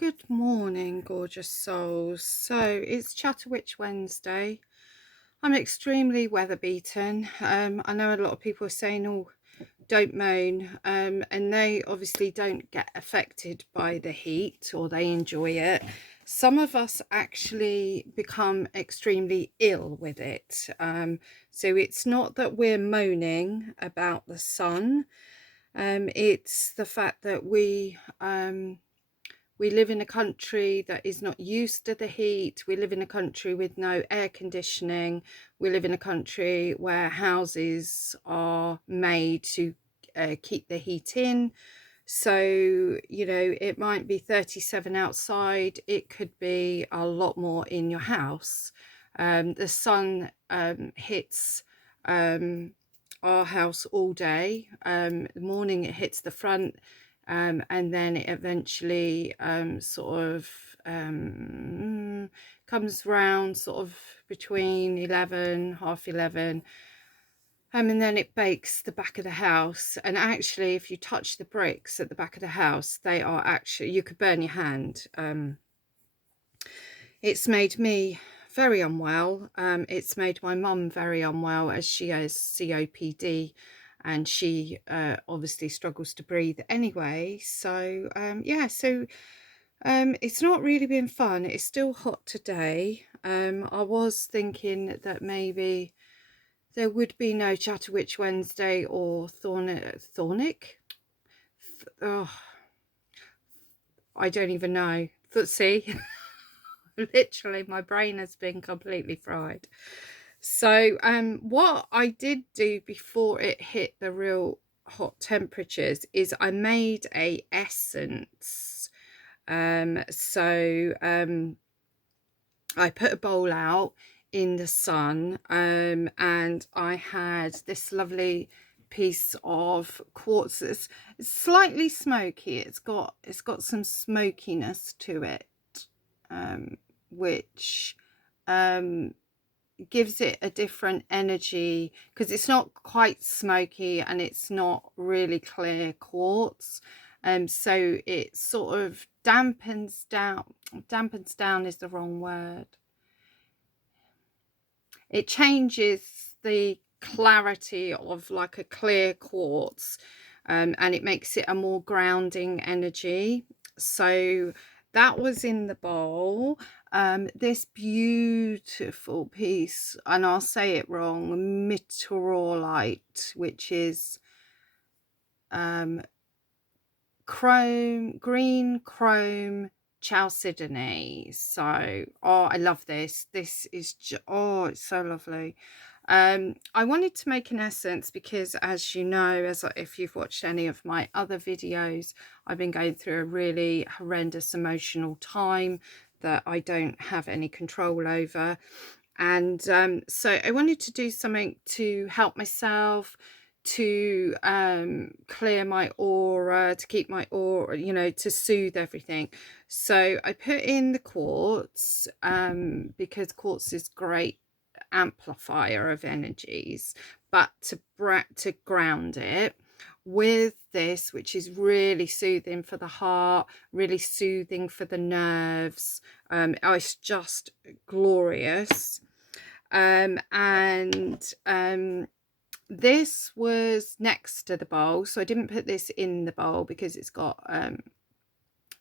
Good morning, gorgeous souls. So it's Chatterwitch Wednesday. I'm extremely weather beaten. I know a lot of people are saying, oh, don't moan. And they obviously don't get affected by the heat, or they enjoy it. Some of us actually become extremely ill with it. So it's not that we're moaning about the sun. It's the fact that we live in a country that is not used to the heat. We live in a country with no air conditioning. We live in a country where houses are made to keep the heat in. So, it might be 37 outside. It could be a lot more in your house. The sun hits our house all day. The morning it hits the front, and then it eventually comes round sort of between 11, half 11, and then it bakes the back of the house. And actually, if you touch the bricks at the back of the house, they are actually, you could burn your hand. It's made me very unwell. It's made my mum very unwell, as she has COPD, and she obviously struggles to breathe anyway. So it's not really been fun. It's still hot today. I was thinking that maybe there would be no Chatterwitch Wednesday or Thornic. Oh, I don't even know. See, literally my brain has been completely fried. So what I did do before it hit the real hot temperatures is I made a essence. I put a bowl out in the sun, and I had this lovely piece of quartz. It's slightly smoky. It's got some smokiness to it, which gives it a different energy, because it's not quite smoky and it's not really clear quartz. So it sort of dampens down is the wrong word. It changes the clarity of like a clear quartz, and it makes it a more grounding energy. So that was in the bowl. This beautiful piece, and I'll say it wrong, meteorolite, which is green chrome chalcedony. So I love this. This is it's so lovely. I wanted to make an essence because, as you know, if you've watched any of my other videos, I've been going through a really horrendous emotional time that I don't have any control over. And so I wanted to do something to help myself, to clear my aura, to keep my aura, to soothe everything. So I put in the quartz, because quartz is great amplifier of energies, but to ground it with this, which is really soothing for the heart, really soothing for the nerves. It's just glorious. This was next to the bowl, so I didn't put this in the bowl because it's got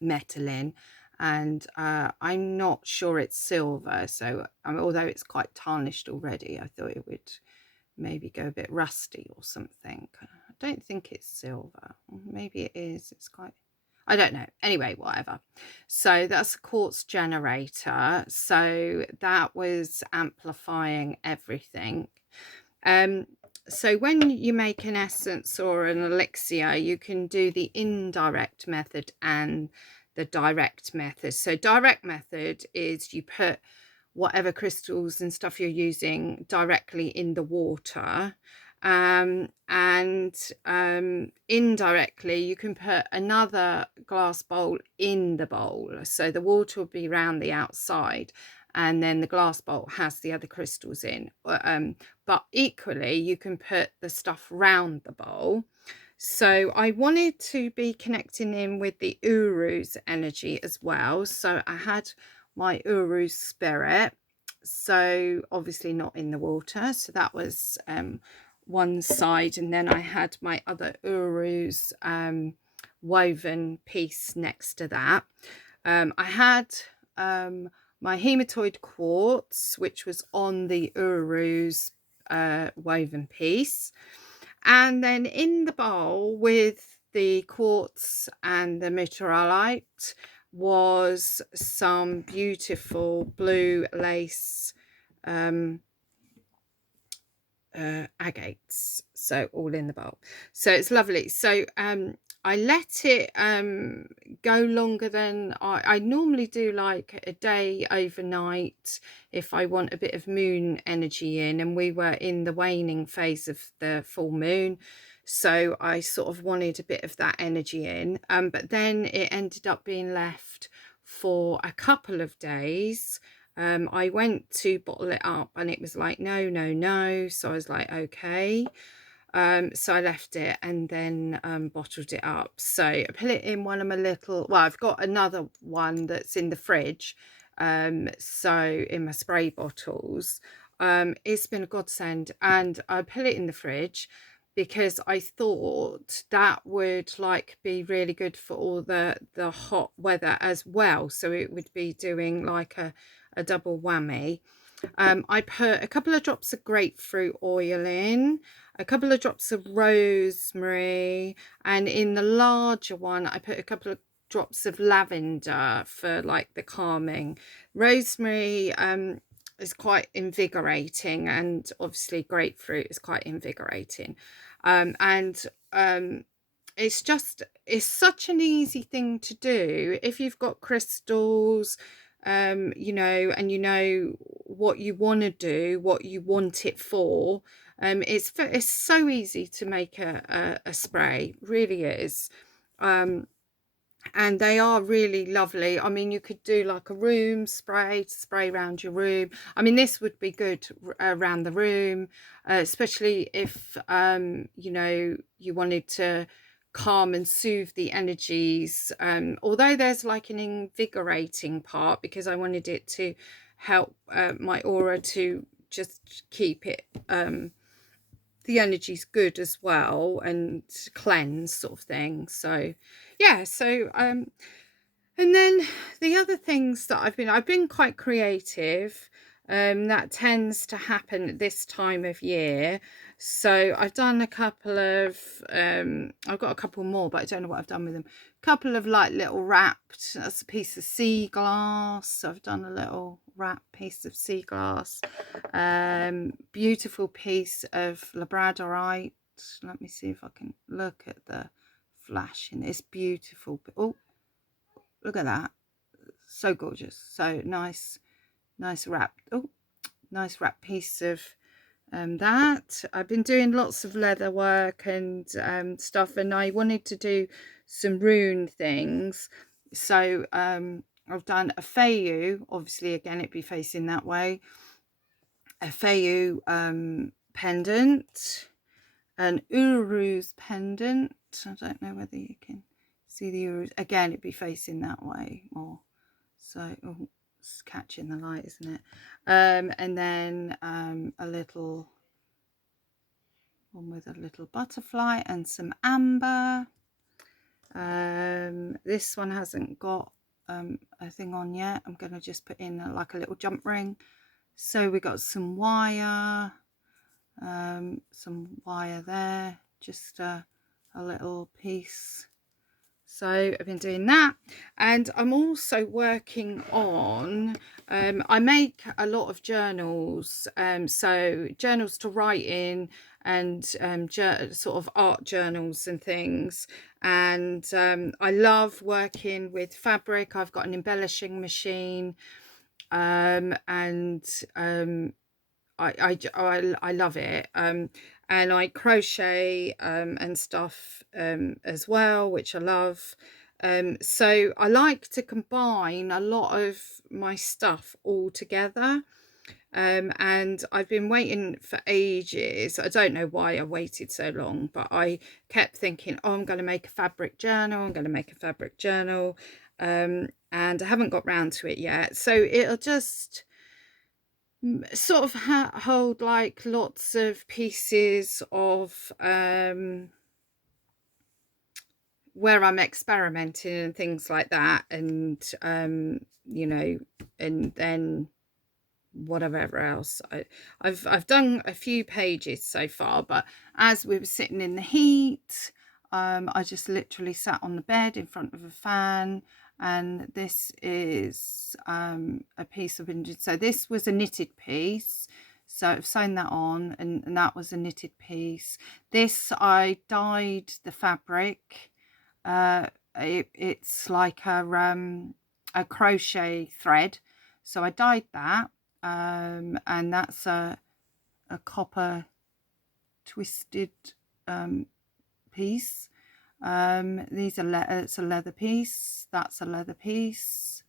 metal in, and I'm not sure it's silver. So although it's quite tarnished already, I thought it would maybe go a bit rusty or something. I don't think it's silver. Maybe it is. It's quite, I don't know. Anyway, whatever. So that's a quartz generator. So that was amplifying everything. So when you make an essence or an elixir, you can do the indirect method and the direct method. So direct method is you put whatever crystals and stuff you're using directly in the water, and indirectly you can put another glass bowl in the bowl, so the water will be around the outside and then the glass bowl has the other crystals in, but equally you can put the stuff round the bowl. So I wanted to be connecting in with the Uru's energy as well. So I had my Uru spirit, so obviously not in the water. So that was one side, and then I had my other Uru's woven piece next to that. I had my hematoid quartz, which was on the Uru's woven piece. And then in the bowl with the quartz and the mitralite was some beautiful blue lace agates, so all in the bowl. So it's lovely. So I let it go longer than I normally do, like a day overnight if I want a bit of moon energy in, and we were in the waning phase of the full moon, so I sort of wanted a bit of that energy in, but then it ended up being left for a couple of days. I went to bottle it up and it was like, no, no, no. So I was like, okay. So I left it and then bottled it up. So I put it in one of my little, well, I've got another one that's in the fridge. So in my spray bottles. It's been a godsend, and I put it in the fridge because I thought that would like be really good for all the hot weather as well. So it would be doing like a double whammy. I put a couple of drops of grapefruit oil in, a couple of drops of rosemary, and in the larger one I put a couple of drops of lavender for like the calming. Rosemary is quite invigorating, and obviously grapefruit is quite invigorating. It's such an easy thing to do if you've got crystals, you know, and you know what you want to do, what you want it for. It's so easy to make a spray, really is. And they are really lovely. I mean, you could do like a room spray to spray around your room. I mean, this would be good around the room, especially if you know, you wanted to calm and soothe the energies, although there's like an invigorating part, because I wanted it to help my aura to just keep it the energy's good as well, and cleanse sort of thing. So yeah, so and then the other things that I've been quite creative. That tends to happen at this time of year. So I've done a couple of I've got a couple more, but I don't know what I've done with them. A couple of like little wrapped, that's a piece of sea glass. So I've done a little wrapped piece of sea glass. Beautiful piece of labradorite. Let me see if I can look at the flash in this beautiful. Oh, look at that, so gorgeous. So nice wrap. Oh, nice wrap piece of that. I've been doing lots of leather work and stuff, and I wanted to do some rune things. So I've done a Feiyu, obviously again it'd be facing that way, a Feiyu pendant, an Uru's pendant. I don't know whether you can see the Urus. Again, it'd be facing that way more. So oh, it's catching the light, isn't it? And then a little one with a little butterfly and some amber. This one hasn't got a thing on yet. I'm going to just put in like a little jump ring. So we got some wire there, just a little piece. So I've been doing that, and I'm also working on I make a lot of journals, so journals to write in, and sort of art journals and things. And I love working with fabric. I've got an embellishing machine, and I love it, and I crochet and stuff as well, which I love. So I like to combine a lot of my stuff all together. And I've been waiting for ages. I don't know why I waited so long, but I kept thinking, oh, I'm going to make a fabric journal. I'm going to make a fabric journal. And I haven't got round to it yet. So it'll just sort of hold like lots of pieces of where I'm experimenting and things like that. And, you know, and then whatever else. I've done a few pages so far, but as we were sitting in the heat, I just literally sat on the bed in front of a fan, and this is a piece of so this was a knitted piece, so I've sewn that on, and that was a knitted piece. This, I dyed the fabric. It's like a crochet thread, so I dyed that, and that's a copper twisted piece. These are it's a leather piece, that's a leather piece,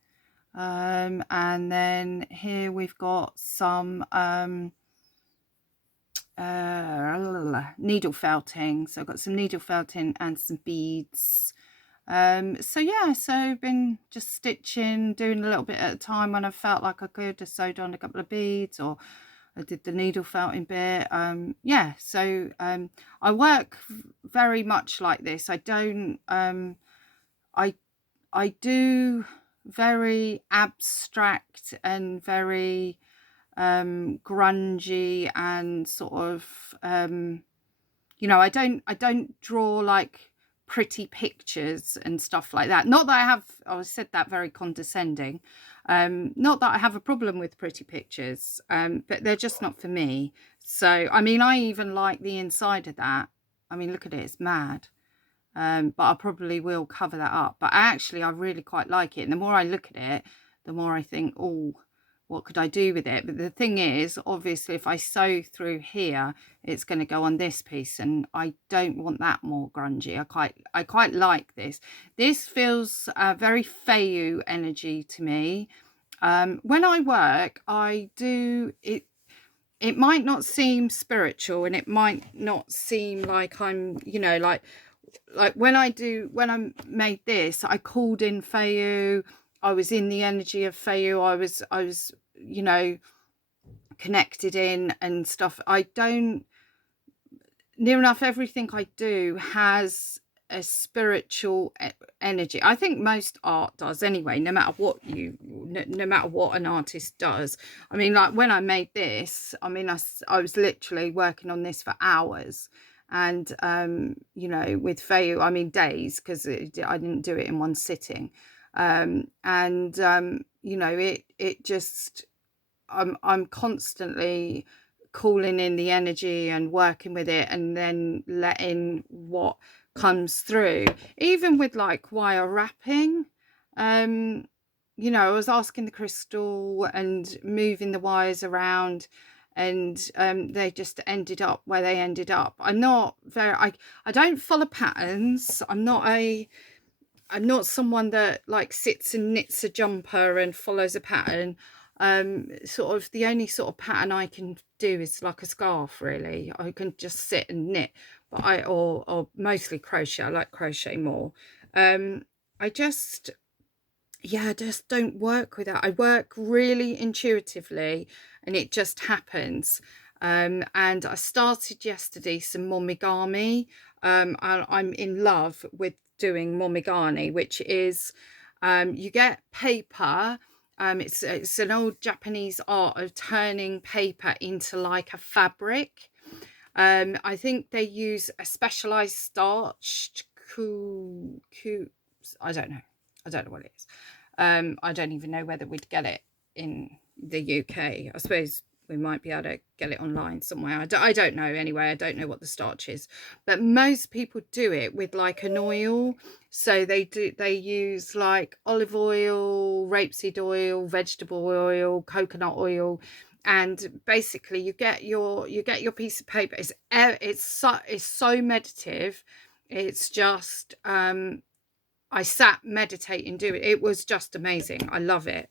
and then here we've got some needle felting. So I've got some needle felting and some beads. So yeah, so I've been just stitching, doing a little bit at a time. When I felt like I could, I sewed on a couple of beads, or I did the needle felting bit. Yeah, so I work very much like this. I don't I do very abstract and very grungy, and sort of you know, I don't draw like pretty pictures and stuff like that. Not that I have, I said that very condescending. Not that I have a problem with pretty pictures, but they're just not for me. So I mean, I even like the inside of that. I mean, look at it, it's mad. But I probably will cover that up. But actually, I really quite like it. And the more I look at it, the more I think, oh, what could I do with it? But the thing is, obviously, if I sew through here, it's going to go on this piece, and I don't want that more grungy. I quite like this. This feels very Fayou energy to me. When I work, I do it. It might not seem spiritual, and it might not seem like I'm, you know, like when I made this, I called in Fayou. I was in the energy of Fayou. I was, you know, connected in and stuff. I don't, near enough everything I do has a spiritual energy. I think most art does anyway, no matter what no matter what an artist does. I mean, like when I made this, I mean, I was literally working on this for hours. And you know, with Fayou, I mean days, because I didn't do it in one sitting. And you know, it just, I'm constantly calling in the energy and working with it, and then letting what comes through. Even with like wire wrapping, you know, I was asking the crystal and moving the wires around, and they just ended up where they ended up. I'm not very, I don't follow patterns. I'm not someone that like sits and knits a jumper and follows a pattern. Sort of the only sort of pattern I can do is like a scarf, really. I can just sit and knit, but or mostly crochet. I like crochet more. I just, yeah, I just don't work with that. I work really intuitively, and it just happens. And I started yesterday some momigami. I'm in love with doing momigami, which is you get paper. It's an old Japanese art of turning paper into like a fabric. I think they use a specialized starch. I don't know. I don't know what it is. I don't even know whether we'd get it in the UK. I suppose we might be able to get it online somewhere. I don't know. Anyway, I don't know what the starch is, but most people do it with like an oil. So they use like olive oil, rapeseed oil, vegetable oil, coconut oil, and basically you get your piece of paper. It's so meditative. It's just I sat meditating, doing it. It was just amazing. I love it.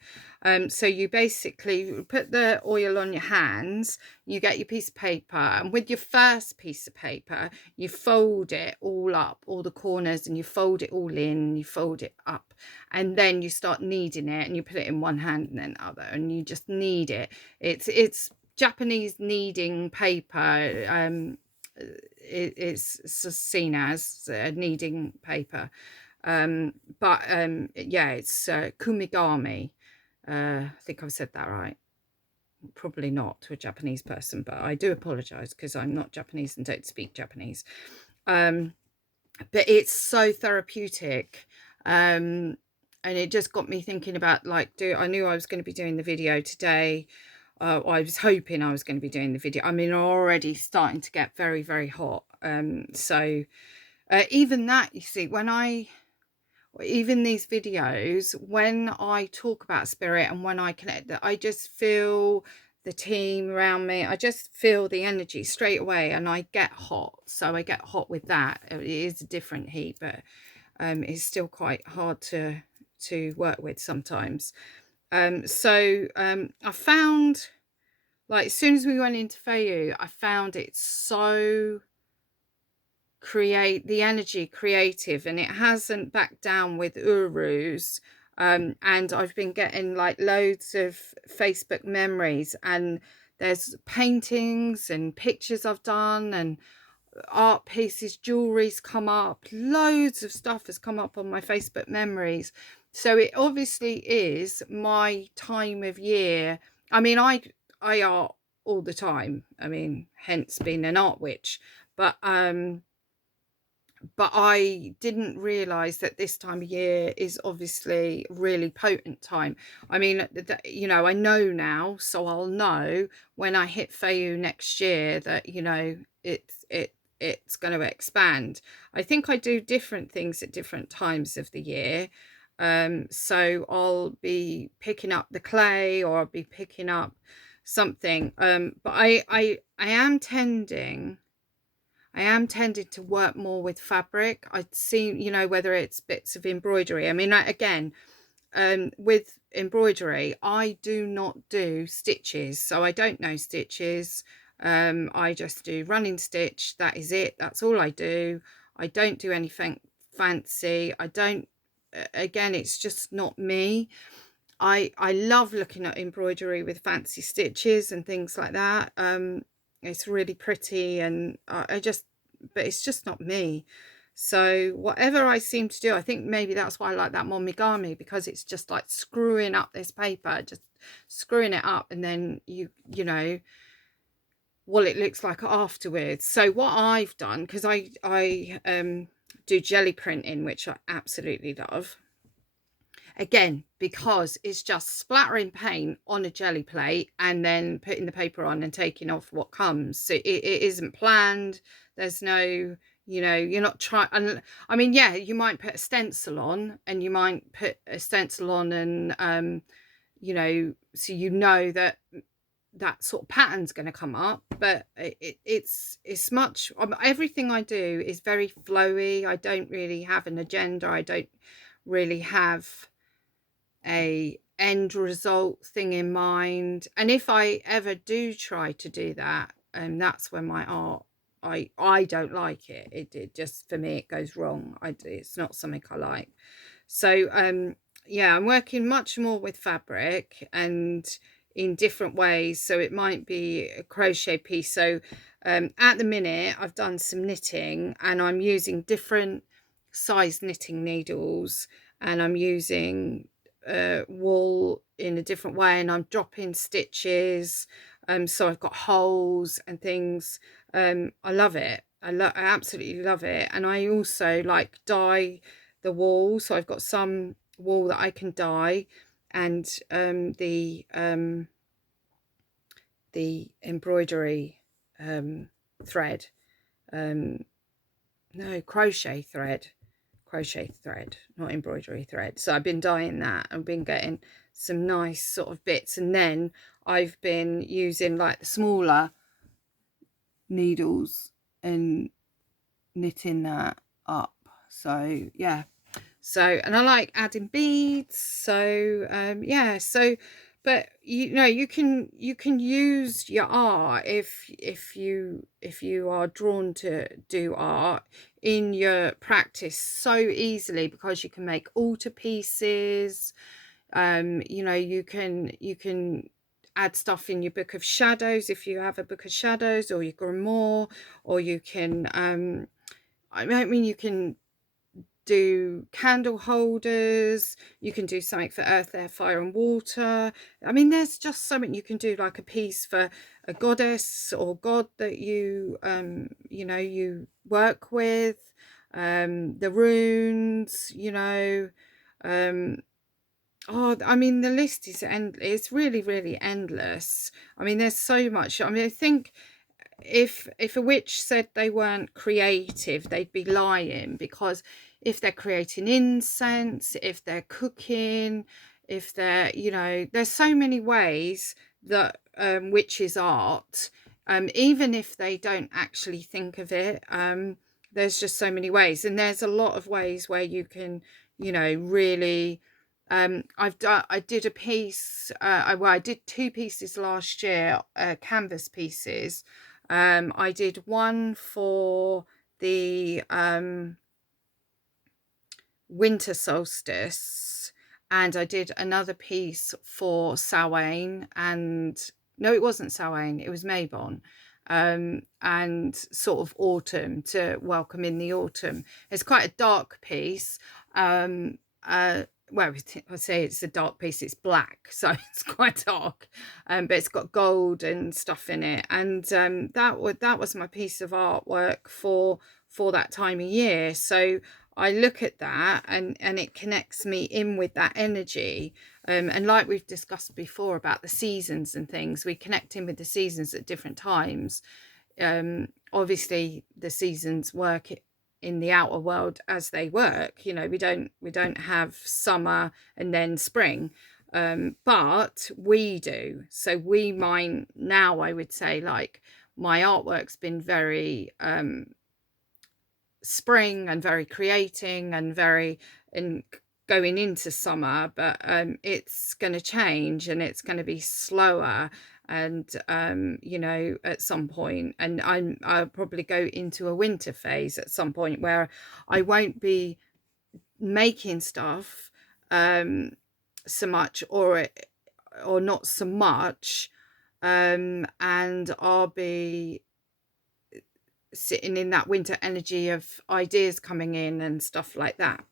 So you basically put the oil on your hands, you get your piece of paper, and with your first piece of paper, you fold it all up, all the corners, and you fold it all in, and you fold it up, and then you start kneading it, and you put it in one hand and then the other, and you just knead it. It's Japanese kneading paper. It's seen as kneading paper. Yeah, it's kumigami. I think I've said that right. Probably not to a Japanese person, but I do apologize because I'm not Japanese and don't speak Japanese. But it's so therapeutic. And it just got me thinking about, like, I knew I was going to be doing the video today. I was hoping I was going to be doing the video. I mean, already starting to get very, very hot. So even that, you see, even these videos, when I talk about spirit and when I connect, I just feel the team around me. I just feel the energy straight away, and I get hot. So I get hot with that. It is a different heat, but it's still quite hard to work with sometimes. I found, like, as soon as we went into Feiyu, I found it so creative, and it hasn't backed down with Urus. And I've been getting like loads of Facebook memories, and there's paintings and pictures I've done, and art pieces, jewelry's come up, loads of stuff has come up on my Facebook memories. So it obviously is my time of year. I mean, I art all the time. I mean, hence being an art witch. But I didn't realize that this time of year is obviously really potent time. I mean, you know, I know now, so I'll know when I hit Feiyu next year that, you know, it's going to expand. I think I do different things at different times of the year. So I'll be picking up the clay, or I'll be picking up something. But I am tending to work more with fabric. I'd see, you know, whether it's bits of embroidery. I mean, again, with embroidery, I do not do stitches, so I don't know stitches. I just do running stitch. That is it. That's all I do. I don't do anything fancy. I don't, again, it's just not me. I love looking at embroidery with fancy stitches and things like that. It's really pretty, and but it's just not me. So whatever I seem to do, I think maybe that's why I like that Momigami, because it's just like screwing up this paper, just screwing it up, and then you know what it looks like afterwards. So what I've done, because I do jelly printing, which I absolutely love. Again, because it's just splattering paint on a jelly plate and then putting the paper on and taking off what comes. So it isn't planned. There's no, you know, you're not trying. I mean, yeah, you might put a stencil on, and you might put a stencil on, and you know, so you know that that sort of pattern's going to come up. But it's much, everything I do is very flowy. I don't really have an agenda. I don't really have a end result thing in mind. And if I ever do try to do that, and that's when my art, I don't like it. It just, for me, it goes wrong. It's not something I like. So yeah, I'm working much more with fabric and in different ways. So it might be a crochet piece. So at the minute I've done some knitting, and I'm using different size knitting needles, and I'm using wool in a different way, and I'm dropping stitches, so I've got holes and things. I love it. I absolutely love it. And I also like dye the wool, so I've got some wool that I can dye, and the embroidery thread, no, crochet thread, not embroidery thread. So I've been dyeing that. I've been getting some nice sort of bits, and then I've been using like the smaller needles and knitting that up. So yeah, So, and I like adding beads. So yeah, so but you know, you can use your art if you are drawn to do art in your practice so easily, because you can make altarpieces. You know, you can add stuff in your book of shadows if you have a book of shadows, or your grimoire, or you can I mean, you can do candle holders, you can do something for earth, air, fire and water. I mean, there's just something you can do, like a piece for a goddess or god that you know, you work with, the runes, you know. Oh, I mean, the list is it's really, really endless. I mean, there's so much. I mean, I think if a witch said they weren't creative, they'd be lying, because if they're creating incense, if they're cooking, if they're, you know, there's so many ways that witches art, even if they don't actually think of it. There's just so many ways, and there's a lot of ways where you can, you know, really I did a piece, well, I did 2 pieces last year, canvas pieces. I did one for the winter solstice, and I did another piece for Samhain, and no, it wasn't Samhain, it was Mabon, and sort of autumn, to welcome in the autumn. It's quite a dark piece. Well, I say it's a dark piece, it's black, so it's quite dark, but it's got gold and stuff in it, and that was my piece of artwork for that time of year. So I look at that, and it connects me in with that energy. And like we've discussed before about the seasons and things, we connect in with the seasons at different times. Obviously the seasons work in the outer world as they work. You know, we don't have summer and then spring, but we do. So we mine now, I would say, like, my artwork's been very spring and very creating and very and going into summer, but it's going to change, and it's going to be slower, and you know, at some point, and I'll probably go into a winter phase at some point where I won't be making stuff so much, or not so much, and I'll be sitting in that winter energy of ideas coming in and stuff like that.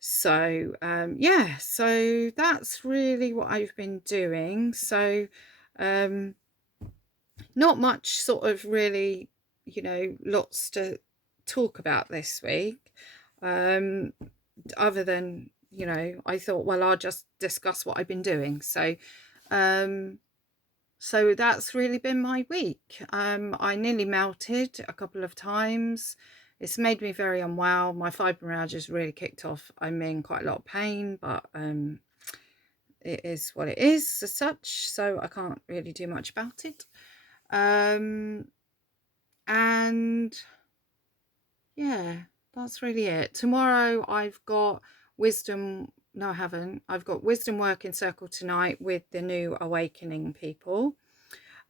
So yeah, so that's really what I've been doing. So not much sort of really, you know, lots to talk about this week, other than, you know, I thought, well, I'll just discuss what I've been doing. So so that's really been my week. I nearly melted a couple of times. It's made me very unwell. My fibromyalgia's really kicked off. I'm in quite a lot of pain, but it is what it is as such, so I can't really do much about it. And yeah, that's really it. Tomorrow I've got wisdom. No, I haven't. I've got wisdom working circle tonight with the new awakening people.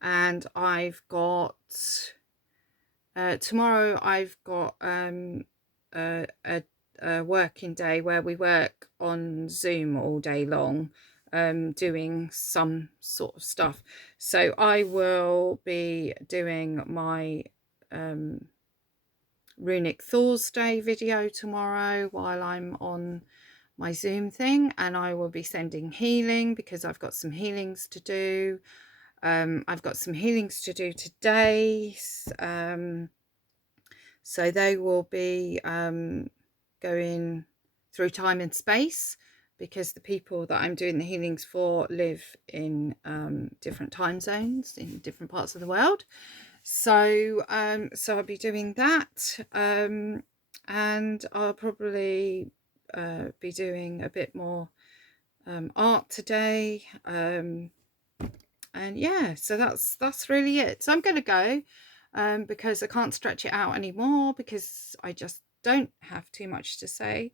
And I've got tomorrow I've got a working day where we work on Zoom all day long, doing some sort of stuff. So I will be doing my Runic Thursday video tomorrow while I'm on my Zoom thing, and I will be sending healing because I've got some healings to do. I've got some healings to do today, so they will be going through time and space, because the people that I'm doing the healings for live in different time zones in different parts of the world. So so I'll be doing that, and I'll probably be doing a bit more art today, and yeah, so that's really it. So I'm going to go because I can't stretch it out anymore, because I just don't have too much to say.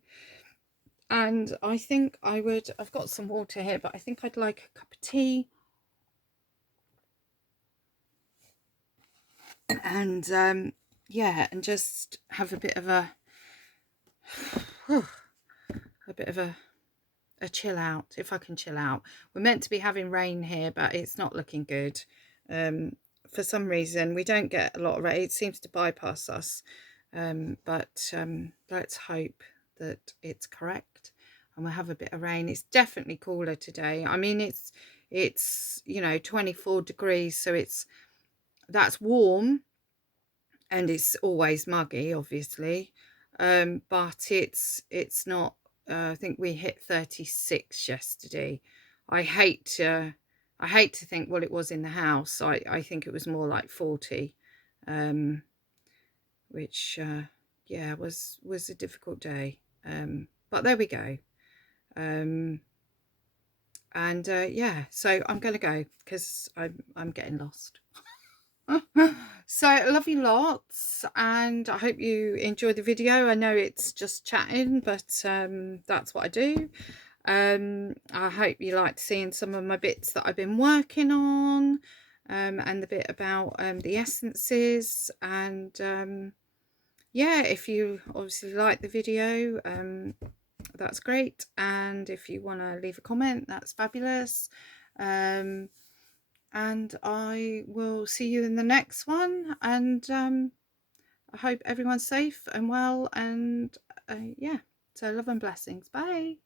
And I think I've got some water here, but I think I'd like a cup of tea. And yeah, and just have a bit of a chill out, if I can chill out. We're meant to be having rain here, but it's not looking good. For some reason we don't get a lot of rain. It seems to bypass us, but let's hope that it's correct and we'll have a bit of rain. It's definitely cooler today. I mean, it's 24 degrees, so that's warm, and it's always muggy, obviously, but it's not. I think we hit 36 yesterday. I hate to think what it was in the house. I think it was more like 40, which yeah, was a difficult day. But there we go. And yeah, so I'm gonna go because I'm getting lost. So I love you lots, and I hope you enjoy the video. I know it's just chatting, but that's what I do. I hope you liked seeing some of my bits that I've been working on, and the bit about the essences. And yeah, if you obviously like the video, that's great. And if you want to leave a comment, that's fabulous. And I will see you in the next one. And I hope everyone's safe and well. And yeah, so love and blessings. Bye.